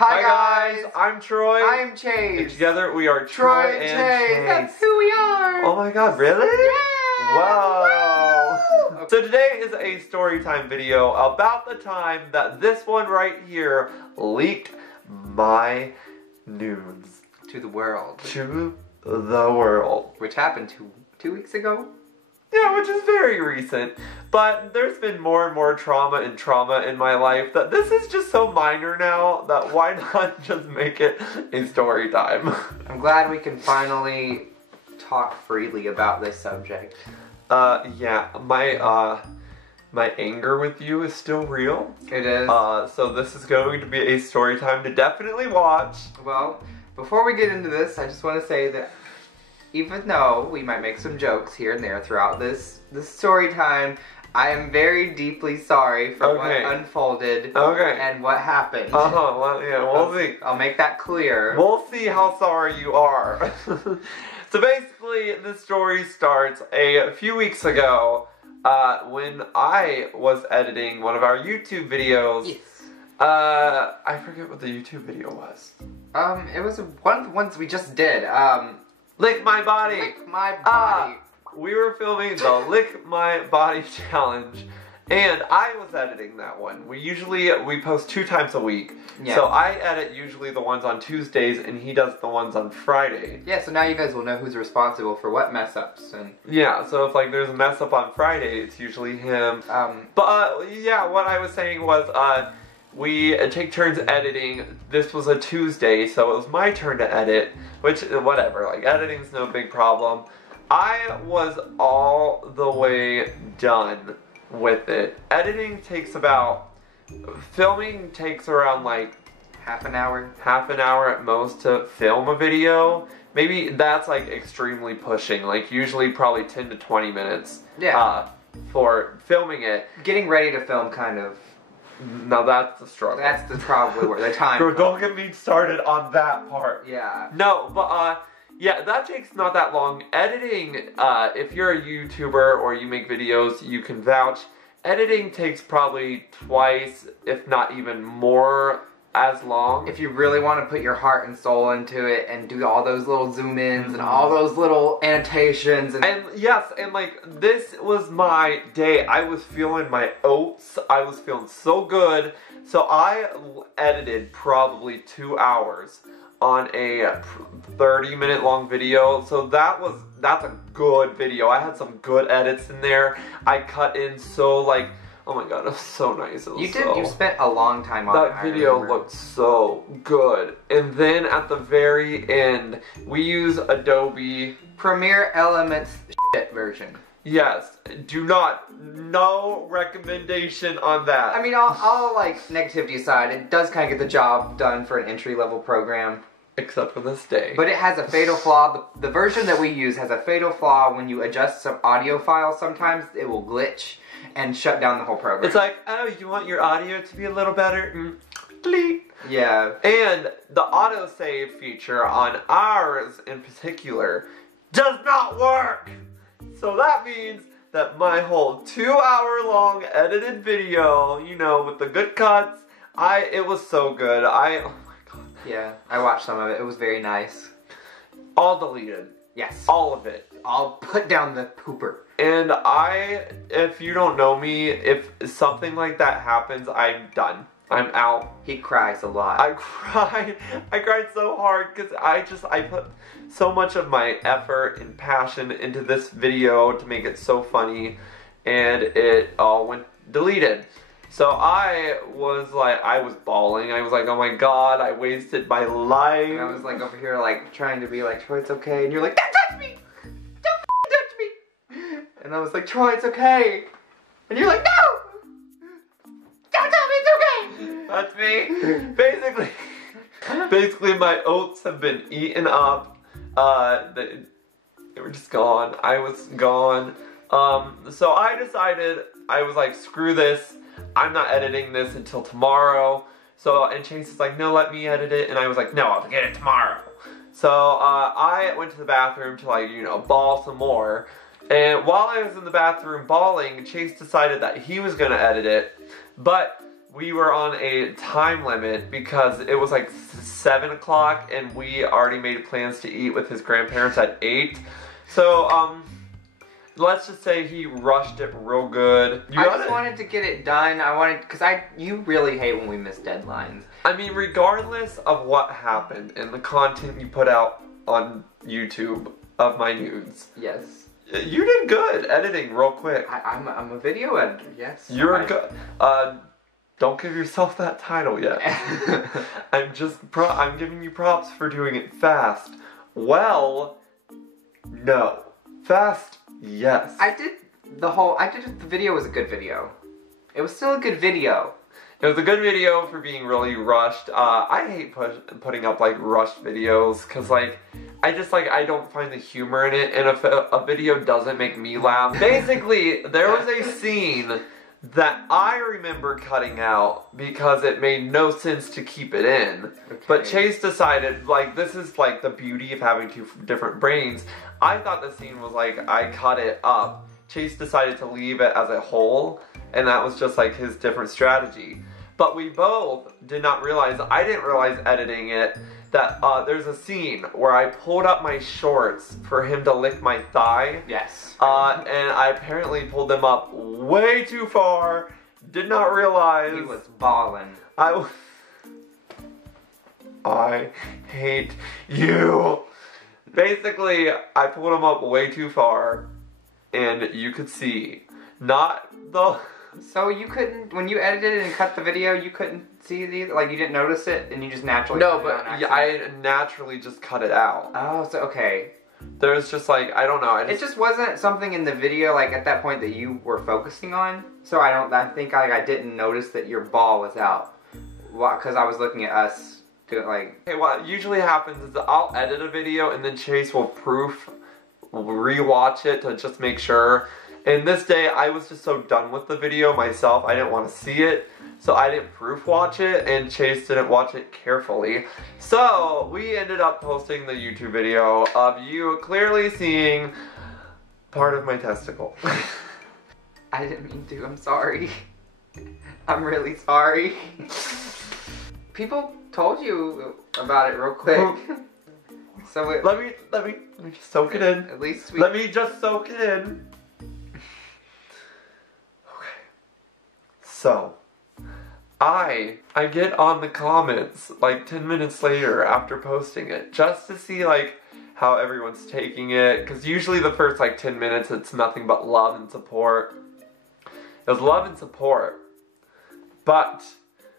Hi guys, I'm Troy. I'm Chase. And together we are Troy and Chase. That's who we are. Oh my god, really? Yeah. Wow. Woo. So today is a story time video about the time that this one right here leaked my nudes. To the world. To the world. Which happened two weeks ago? Yeah, which is very recent. But there's been more and more trauma in my life that this is just so minor now that why not just make it a story time? I'm glad we can finally talk freely about this subject. Yeah, my anger with you is still real. It is. So this is going to be a story time to definitely watch. Well, before we get into this, I just want to say that even though we might make some jokes here and there throughout this story time, I am very deeply sorry for what unfolded and what happened. Well, yeah, we'll see. I'll make that clear. We'll see how sorry you are. So basically, the story starts a few weeks ago when I was editing one of our YouTube videos. Yes. I forget what the YouTube video was. It was one of the ones we just did. Lick My Body. Lick My Body. We were filming the Lick My Body challenge, and I was editing that one. We post 2 times a week. Yeah. So I edit usually the ones on Tuesdays, and he does the ones on Friday. Yeah, so now you guys will know who's responsible for what mess-ups. And yeah, so if like there's a mess-up on Friday, it's usually him. Yeah, what I was saying was, we take turns editing. This was a Tuesday, so it was my turn to edit, which, whatever, like, editing's no big problem. I was all the way done with it. Filming takes around, like, half an hour at most to film a video. Maybe that's, like, extremely pushing, like, usually probably 10 to 20 minutes. Yeah. For filming it. Getting ready to film, kind of. No, that's the struggle. That's probably where the time. Bro, don't get me started on that part. Yeah. No, but yeah, that takes not that long. Editing, if you're a YouTuber or you make videos, you can vouch. Editing takes probably twice, if not even more, as long. If you really want to put your heart and soul into it and do all those little zoom-ins and all those little annotations and yes, and like this was my day. I was feeling my oats. I was feeling so good. So I edited probably 2 hours on a 30-minute long video. So that's a good video. I had some good edits in there. I cut in so like, oh my god, it was so nice. You spent a long time on it. That video looked so good. And then at the very end, we use Adobe Premiere Elements version. Yes, no recommendation on that. I mean, all like negativity aside, it does kind of get the job done for an entry-level program. Except for this day. But it has a fatal flaw. The version that we use has a fatal flaw. When you adjust some audio files, sometimes it will glitch and shut down the whole program. It's like, oh, you want your audio to be a little better? Delete. Yeah. And the autosave feature on ours in particular does not work. So that means that my whole 2-hour-long edited video, you know, with the good cuts, it was so good. Oh my god. Yeah, I watched some of it. It was very nice. All deleted. Yes. All of it. I'll put down the pooper. And if you don't know me, if something like that happens, I'm done. I'm out. He cries a lot. I cried so hard because I put so much of my effort and passion into this video to make it so funny, and it all went deleted. So I was bawling. I was like, oh my god, I wasted my life. And I was like over here like trying to be like, Troy, it's okay. And you're like, don't touch me! Don't touch me! And I was like, Troy, it's okay. And you're like, no! Don't tell me it's okay! That's me. Basically my oats have been eaten up. They were just gone. I was gone. So I decided, I was like, screw this. I'm not editing this until tomorrow. And Chase is like, no, let me edit it. And I was like, no, I'll get it tomorrow. So I went to the bathroom to, like, you know, bawl some more. And while I was in the bathroom bawling, Chase decided that he was going to edit it. But we were on a time limit because it was like 7 o'clock and we already made plans to eat with his grandparents at 8. So, let's just say he rushed it real good. I just wanted to get it done. You really hate when we miss deadlines. I mean, regardless of what happened and the content you put out on YouTube of my nudes. Yes. You did good editing real quick. I'm a video editor, yes. You're good. Don't give yourself that title yet. I'm giving you props for doing it fast. Well, no. Fast, yes. The video was a good video. It was still a good video. It was a good video for being really rushed. I hate putting up like rushed videos because like I don't find the humor in it, and if a video doesn't make me laugh. Basically, there was a scene that I remember cutting out because it made no sense to keep it in. Okay. But Chase decided, like, this is like the beauty of having two different brains. I thought the scene was like, I cut it up. Chase decided to leave it as a whole, and that was just like his different strategy. But we both did not realize, I didn't realize editing it, that there's a scene where I pulled up my shorts for him to lick my thigh. Yes. And I apparently pulled them up way too far. Did not realize. He was balling. I hate you. Basically, I pulled them up way too far, and you could see, not the... So you couldn't, when you edited it and cut the video, you couldn't see like you didn't notice it, and you just naturally No, but I naturally just cut it out. Oh, so okay. There's just like, I don't know. It just wasn't something in the video, like at that point, that you were focusing on. So I think I didn't notice that your ball was out. Because I was looking at us doing like... Okay, what usually happens is that I'll edit a video and then Chase will rewatch it to just make sure. And this day, I was just so done with the video myself, I didn't want to see it. So I didn't proof watch it, and Chase didn't watch it carefully. So we ended up posting the YouTube video of you clearly seeing part of my testicle. I didn't mean to, I'm sorry. I'm really sorry. People told you about it real quick. So let me just soak it in. At least let me just soak it in. So, I get on the comments like 10 minutes later after posting it just to see like how everyone's taking it, because usually the first like 10 minutes it's nothing but love and support. It was love and support, but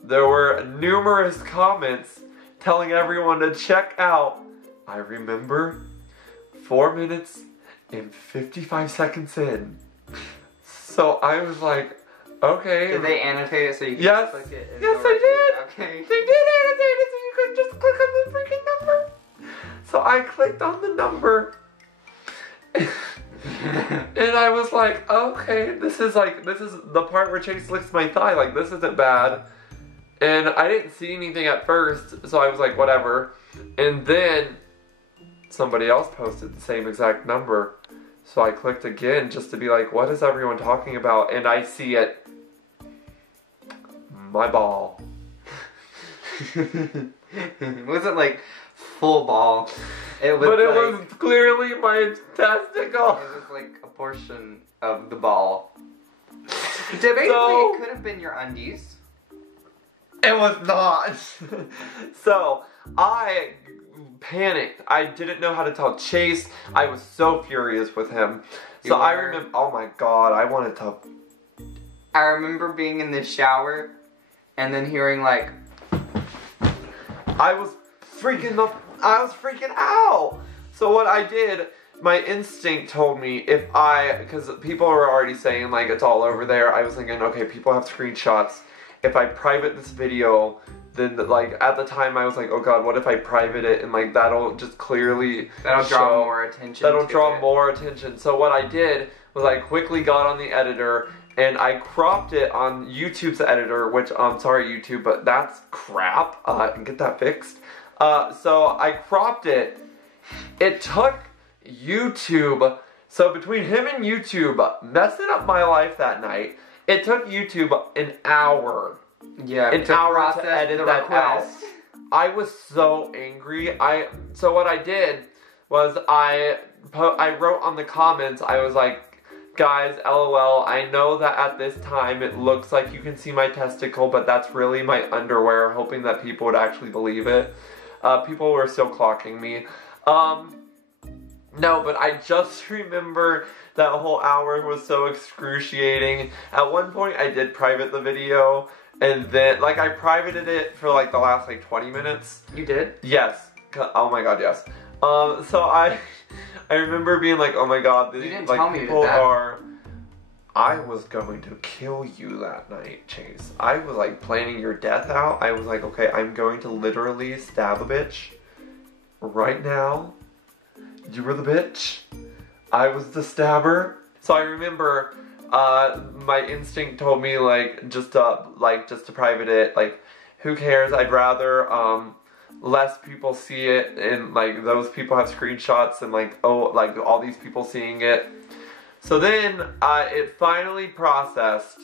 there were numerous comments telling everyone to check out, I remember 4 minutes and 55 seconds in. So I was like, okay. Did they annotate it so you could yes. click it? Yes, they did. Okay. They did annotate it so you could just click on the freaking number. So I clicked on the number. And I was like, okay, this is the part where Chase licks my thigh. Like, this isn't bad. And I didn't see anything at first, so I was like, whatever. And then somebody else posted the same exact number. So I clicked again just to be like, what is everyone talking about? And I see it. My ball. It wasn't like full ball. It was clearly my testicle. It was like a portion of the ball. It could have been your undies. It was not. So I panicked. I didn't know how to tell Chase. I was so furious with him. So I remember, oh my god, I wanted to. I remember being in the shower and then hearing like, I was freaking out. So what I did, my instinct told me because people were already saying like it's all over there. I was thinking, okay, people have screenshots. If I private this video, then like at the time I was like, oh god, what if I private it and like that'll just clearly draw more attention. That'll draw more attention. So what I did was I quickly got on the editor and I cropped it on YouTube's editor, which I'm sorry YouTube, but that's crap. Get that fixed. So I cropped it. It took YouTube. So between him and YouTube messing up my life that night, it took YouTube an hour Yeah, an hour to edit that out. I was so angry. So what I did was I wrote on the comments, I was like, guys, LOL, I know that at this time it looks like you can see my testicle, but that's really my underwear, hoping that people would actually believe it. People were still clocking me. No, but I just remember that whole hour was so excruciating. At one point I did private the video, and then, like, I privated it for like the last like 20 minutes. You did? Yes. Oh my god, yes. So I remember being like, oh my god, you didn't like, tell me people that. I was going to kill you that night, Chase. I was like planning your death out. I was like, okay, I'm going to literally stab a bitch right now. You were the bitch. I was the stabber. So I remember my instinct told me like just to private it. Like, who cares? I'd rather less people see it, and like those people have screenshots and like, oh, like all these people seeing it. So then it finally processed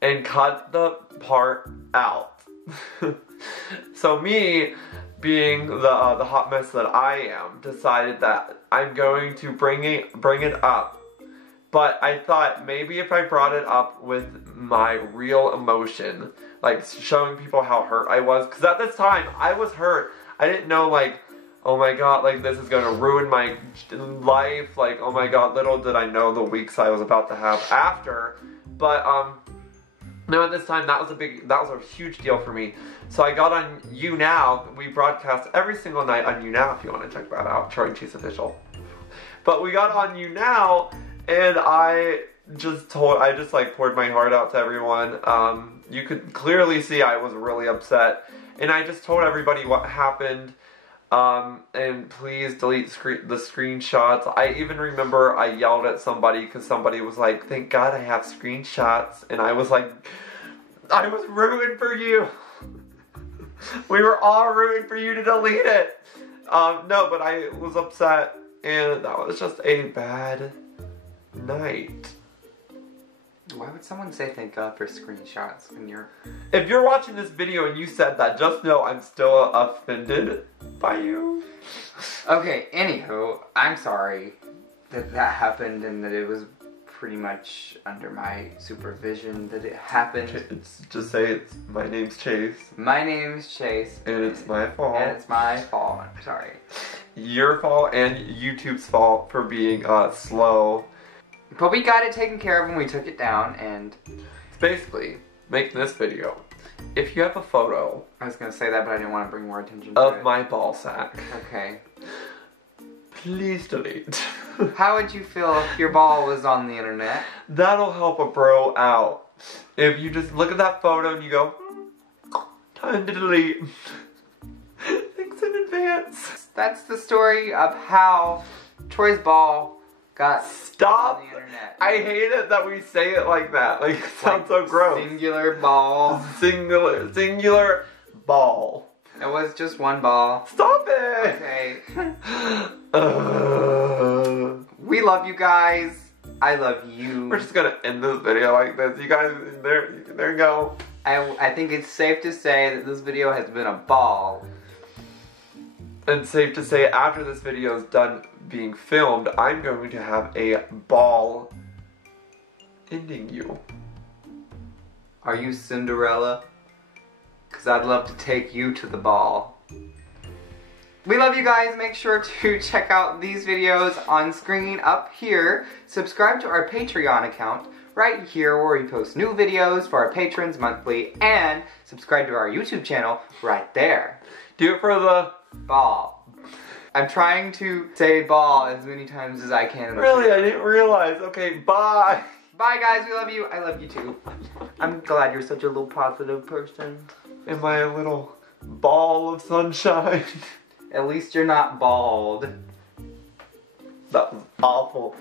and cut the part out. So me, being the hot mess that I am, decided that I'm going to bring it up. But I thought maybe if I brought it up with my real emotion, like showing people how hurt I was, because at this time I was hurt. I didn't know, like, oh my god, like this is gonna ruin my life. Like, oh my god, little did I know the weeks I was about to have after. But no, at this time that was a huge deal for me. So I got on You Now. We broadcast every single night on You Now if you want to check that out. Troy and Cheese official. But we got on You Now, and I just like poured my heart out to everyone. You could clearly see I was really upset, and I just told everybody what happened. And please delete the screenshots. I even remember I yelled at somebody because somebody was like, thank God I have screenshots. And I was like, I was rooting for you. We were all rooting for you to delete it. No, but I was upset, and that was just a bad night. Why would someone say thank God for screenshots when you're... If you're watching this video and you said that, just know I'm still offended by you. Okay, anywho, I'm sorry that that happened and that it was pretty much under my supervision that it happened. Just say my name's Chase. My name's Chase. And it's my fault. And it's my fault. I'm sorry. Your fault and YouTube's fault for being slow. But we got it taken care of when we took it down, and... Basically, making this video. If you have a photo... I was gonna say that, but I didn't want to bring more attention to it. Of my ball sack. Okay. Please delete. How would you feel if your ball was on the internet? That'll help a bro out. If you just look at that photo and you go, time to delete. Thanks in advance. That's the story of how Troy's ball got on the internet. I hate it that we say it like that. Like, it sounds so gross. Singular ball. Singular ball. It was just one ball. Stop it! Okay. We love you guys. I love you. We're just gonna end this video like this. You guys, there you go. I think it's safe to say that this video has been a ball. And safe to say, after this video is done being filmed, I'm going to have a ball ending you. Are you Cinderella? Because I'd love to take you to the ball. We love you guys. Make sure to check out these videos on screen up here. Subscribe to our Patreon account right here where we post new videos for our patrons monthly. And subscribe to our YouTube channel right there. Do it for the ball. I'm trying to say ball as many times as I can. Really? I didn't realize. Okay, bye. Bye guys, we love you. I love you too. I'm glad you're such a little positive person. Am I a little ball of sunshine? At least you're not bald. That was awful.